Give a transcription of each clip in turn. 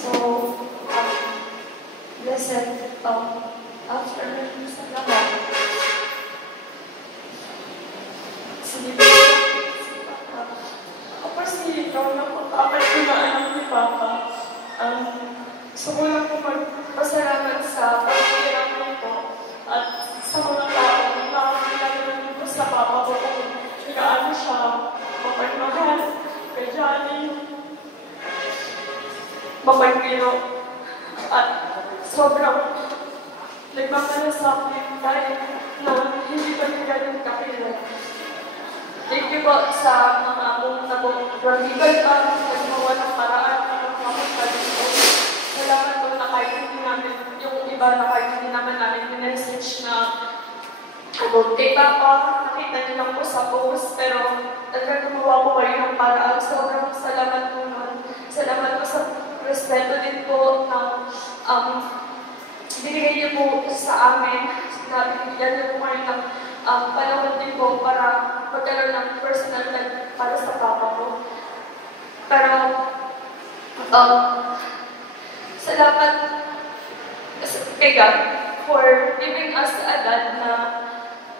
So, blessed afternoon sa lahat. Si Papa. Ako si ikaw na pagkapat ko na anak ni Papa. So, ko lang po magpasalamat sa pagkirang ko at sa mga tao na nakakilala ko sa Papa ko kung gaano siya mapagmahal kay Johnny, mapagpiro, at sobrang nagmamahal sa akin dahil na hindi pa niya ganun kakilala. Thank you po sa mga among nabong-rabigal pa, nagmawa ng paraan ng mga dito. Salamat po na kahit hindi namin, yung iba na kahit hindi naman namin yung message na about kay Papa, nakita niyo lang po sa post, pero talagang gumawa po kayo ng paraan. Sobrang salamat po nun. Salamat po sa respeto din po ng binigay niyo po sa amin. Nabigyan niyo po kayo ng panahon din po para magkaroon ng personal life para sa Papa ko. Pero, salamat kay God for giving us a dad na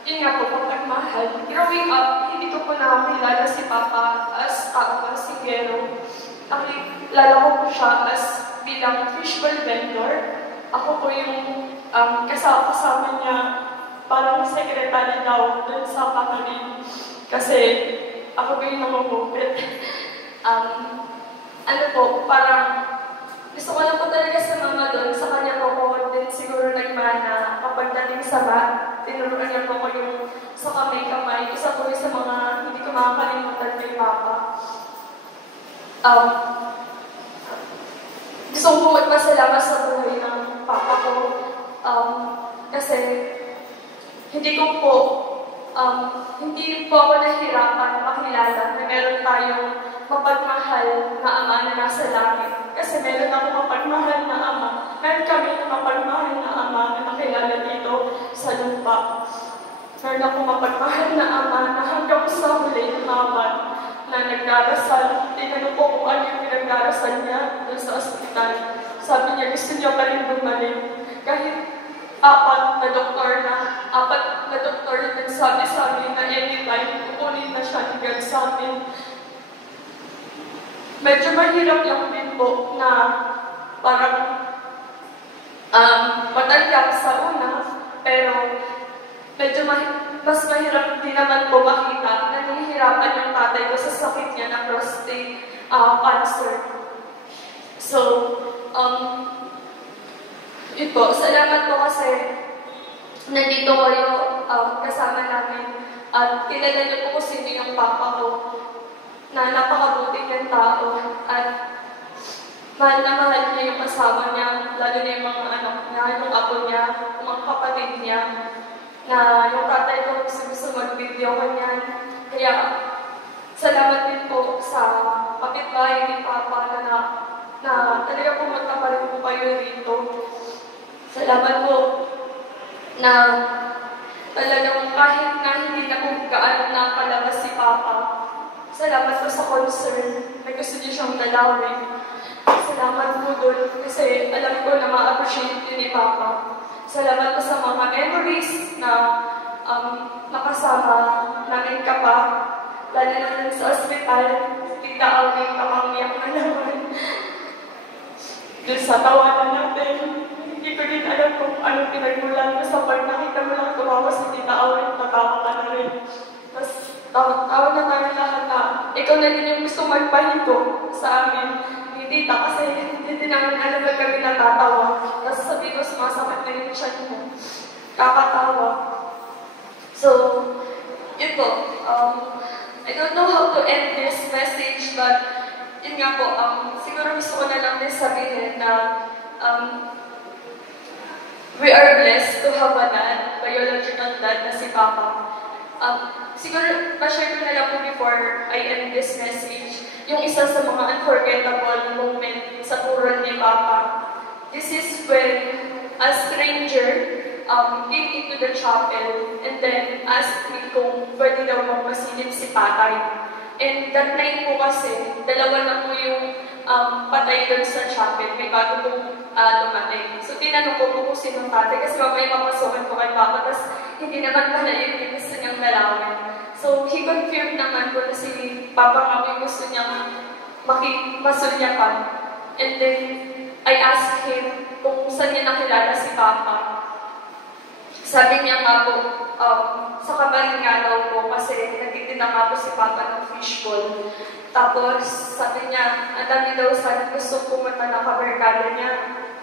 yun nga po, pagmahal. Growing up, hindi ko po nakakilala si Papa as tao pasigero. Nakilala ko po siya as bilang fishbowl vendor. Ako po yung kasama niya parang secretary daw dun sa family. Kasi ako po yung namumupit. Ano po, parang gusto ko lang po talaga sa mama doon, sa kanya po ko din siguro nagmana kapag dating sa tinuruan niya po ko yung sa kamay-kamay. Isa po sa mga hindi ko makakalimutan kay Papa. Gusto ko po magpasalamat sa buhay ng Papa ko. Kasi hindi po ako nahihirapan makilala na meron tayong mapagmahal na ama na nasa langit. Kasi meron akong mapagmahal na ama. Meron kami na mapagmahal na ama na nakilala dito sa lupa. Meron akong mapagmahal na ama na hanggang sa huli naman na nagdarasal. Tinanong ko kung ano yung pinagdarasal niya doon sa ospital. Sabi niya, gusto niya pa rin bumalik. Kahit apat na doktor na nagsabi na anytime, kukunin na siya ni God sa amin. Medyo mahirap lang din po na parang matanggang sa una, pero medyo mas mahirap din naman po makita na nahihirapan yung tatay ko sa sakit niya na prostate cancer. So, yun po, salamat po kasi nandito kayo kasama namin at kilala niyo po kung sino yung Papa ko na napakabuti niyang tao at mahal na mahal niya yung kasama niya, lalo na yung mga anak niya, yung apo niya, yung mga kapatid niya, na yung tatay ko gusto mag-video ko niyan. Kaya salamat din po sa kapitbahay ni Papa na talaga pumunta pa rin po kayo rito. Salamat po na talagang kahit na hindi na kung gaano nakalabas si Papa, salamat po sa concern na gusto niyo siyang dalawin. Salamat po doon kasi alam ko na ma-appreciate yun ni Papa. Salamat po sa mga memories na nakasama namin ka pa, lalo na sa ospital, tita Alvin, kamangyak na naman. Doon sa tawanan natin, hindi ko din alam kung anong pinagmulan mo sa pag nakita mo lang tumawa si tita Alvin, natawa ka na rin. Tapos tawa na tayo lahat na ikaw na din yung gusto magpahinto sa amin. Hindi tita kasi hindi namin alam na kami natatawa. Tapos sabi ko, sumasakit na yung chat mo. Kakatawa. So, yun po. I don't know how to end this message, but yun nga po, siguro gusto ko na lang din sabihin na we are blessed to have a dad, biological dad na si Papa. Siguro, ma-share ko na lang po before I end this message, yung isa sa mga unforgettable moment sa puron ni Papa. This is when a stranger came into the chapel and then asked me kung pwede daw magpasilip si Tatay. And that night po kasi, dalawa na po yung patay doon sa chapel. May bago pong dumating. So, tinanong ko kung sinong tatay kasi mamaya mapasokan ko kay Papa. Tapos, hindi naman pala yun yung gusto niyang malaman. So, he confirmed naman ko na si Papa nga yung gusto niyang masunyakan. And then, I asked him kung saan niya nakilala si Papa. Sabi niya nga po, sa kabarin nga daw po kasi nagtitinda nga po si Papa ng fishball. Tapos, sabi niya, ang dami daw sana gusto pumunta na kabarkada niya.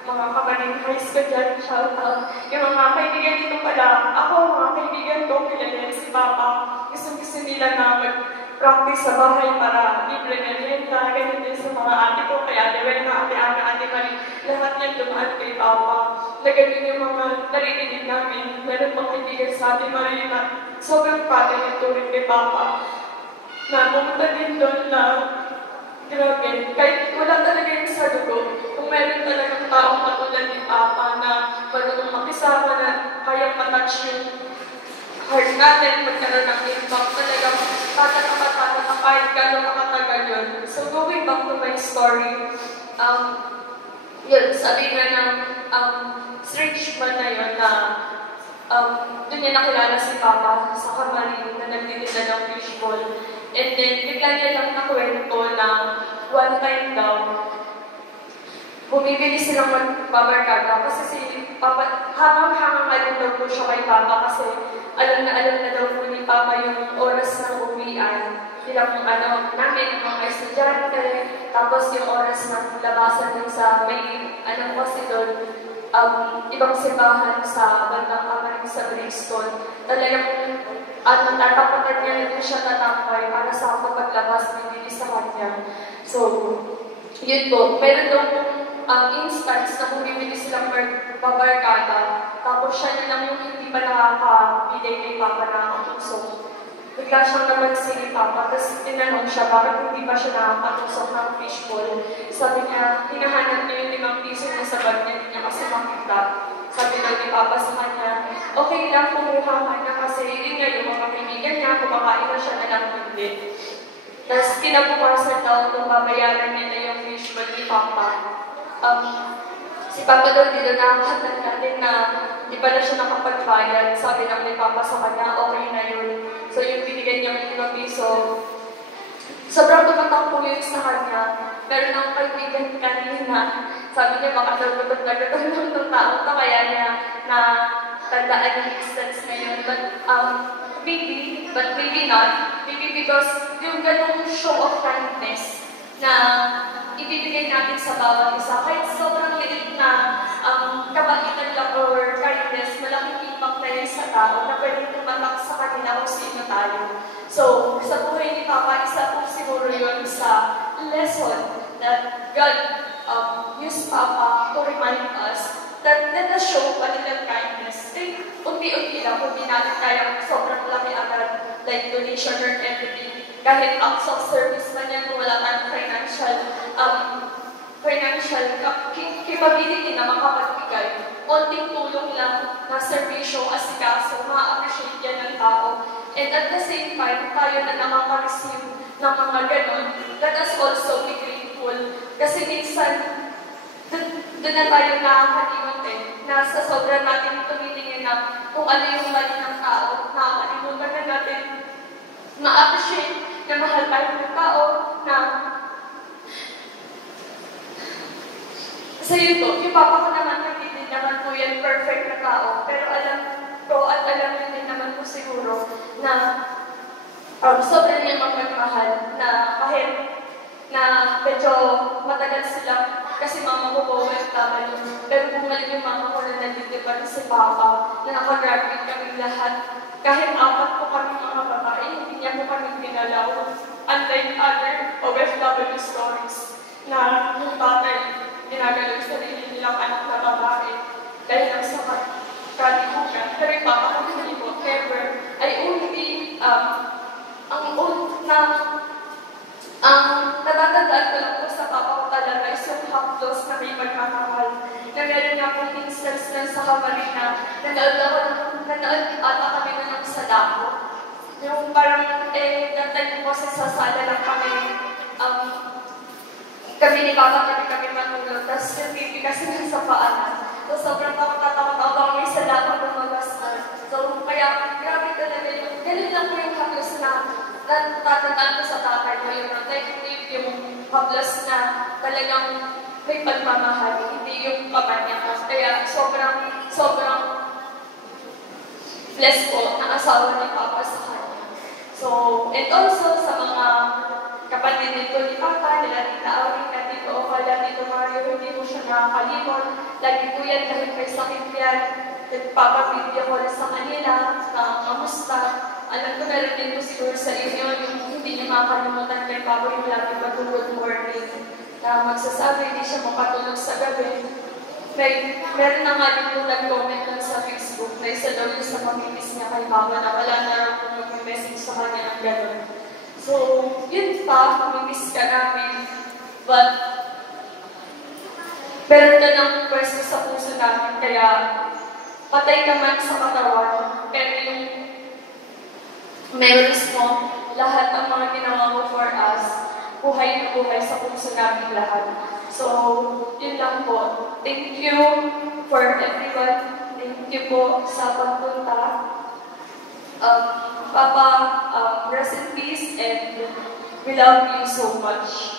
Mga kabarin high school dyan, shout out. Yung mga kaibigan dito pala, ako, mga kaibigan ko, kilala si Papa. Gusto nila na mag-practice sa bahay para libre na renta, ganyan din sa mga ate ko, kaya ate Wen, ate Ana, ate Marie, lahat yan dumaan kay Papa. Na ganyan yung mga narinig namin. Meron pang kaibigan sa ate Marie na sobrang pati nito rin kay Papa. Na pumunta din doon na grabe, kahit wala talaga yung sa dugo, kung meron talagang taong katulad ni Papa na marunong makisama na kayang matouch yung heart natin, magkaroon ng impact talagang tatatapatan na kahit gano'ng makatagal yun. So, going back to my story, yun, sabi nga ng strange man na yun na doon niya nakilala si Papa sa Kamarin na nagtitinda ng fishball. And then, bigla niya lang nakwento na one time daw, bumibili silang magbabarkada kasi si Papa, hangang-hangang nga din daw po siya kay Papa kasi alam na daw po ni Papa yung oras ng uwian. Bilang namin, yung mga estudyante, tapos yung oras ng labasan din sa may, kasi doon, ibang simbahan sa bandang Kamarin sa Brixton. Talagang tatapatan niya na siya tatambay para sa ako paglabas bibili sa kanya. So, yun po. Meron daw instance na bumibili silang babarkada, tapos siya na lang yung hindi pa nakakabili kay Papa na katusok. Bigla siyang namansin ni Papa, tapos tinanong siya bakit hindi pa siya nakakatusok ng fishball. Sabi niya, hinahanap niya yung 5 piso niya sa bag niya kasi makita. Sabi daw ni Papa sa kanya, okay lang kumuha ka na kasi yun nga yung mga kaibigan niya, kumakain na siya na lang hindi. Tapos kinabukasan daw nung babayaran niya na yung fishball ni Papa. Si Papa daw dito nakakatan natin na di pa na siya nakapagbayad. Sabi lang ni Papa sa kanya, okay na yun. So yung binigyan niya ng 5 piso, sobrang tumatak po yun sa kanya. Meron ng kaibigan kanina, sabi niya baka nagutot na gano'n ng tao to, kaya niya na tandaan yung instance na yun. But maybe not. Maybe because yung ganong show of kindness na ibibigay natin sa bawat isa, kahit sobrang liit na kabaitan lang or kindness, malaking impact na yun sa tao na pwede tumatak sa kanila kung sino tayo. So, sa buhay ni Papa, isa po siguro yun sa lesson that God used Papa to remind us that let us show a little kindness. Unti-unti lang, kung di natin kaya sobrang laki agad, like donation or everything. Kahit acts of service man yan, kung wala tayong financial capability na makapagbigay. Onting tulong lang na servisyo, asikaso, ma-appreciate yan ng tao. And at the same time, tayo na nakaka-receive ng mga ganon, let us also be grateful. Kasi minsan, doon na tayo nakakalimot na sa sobrang natin tumitingin na kung ano yung mali ng tao, nakakalimutan na natin ma-appreciate na mahal tayo ng tao, na sa yun po, yung Papa ko naman, hindi naman po yan perfect na tao, pero alam ko at alam niyo din naman po siguro na sobrang niya magmahal na kahit na medyo matagal sila kasi mama ko po OFW, pero bumalik yung mama ko na nandito pa rin si Papa na nakagraduate kami lahat. Kahit 4 po kami mga babae, hindi niya po kami pinalaw. Unlike other OFW stories na yung tatay ginagalang sarili nilang anak na babae dahil lang sa kalimutan. Pero yung Papa ko hindi po, never. I only, natatandaan ko lang po sa Papa ko talaga is yung haplos na may pagmamahal. Na meron nga pong instance na sa Kamarin na nanood ata kami na ng Sadako. Yung parang, that time po sa sala lang kami, kami ni Papa, kami matulog, tapos yung TV kasi nasa paanan. So, sobrang takot-takot ako bang may salamat ng magasal. So, kaya, grabe talaga yung, ganun lang po yung haplos na natatandaan ko sa tatay ko, yung protective, yung haplos na talagang may pagmamahal, hindi yung kamanyakas. Kaya, sobrang blessed po na asawa ni Papa sa kanya. So, and also sa mga kapatid nito ni Papa, nila Tita Auring, na Tito Okala, Tito Mario, hindi ko siya nakakalimot. Lagi po yan kahit may sakit yan. Nagpapabidyo ko sa kanila, na kamusta. Alam ko meron din po siguro sa inyo, yung hindi niyo makakalimutan kay Papa yung lagi matulog morning. Na magsasabi, hindi siya makatulog sa gabi. Meron na nga din po nag-comment lang sa Facebook na isa daw yung sa pamimiss niya kay Papa na wala na raw po mag-message sa kanya ng gano'n. So, yun pa, mamimiss ka namin. But, meron ka ng pwesto sa puso namin, kaya patay ka man sa katawan. Pero yung memories mo, lahat ng mga ginawa mo for us, buhay na buhay sa puso namin lahat. So, yun lang po. Thank you for everyone. Thank you po sa pagpunta. Papa, rest in peace, and we love you so much.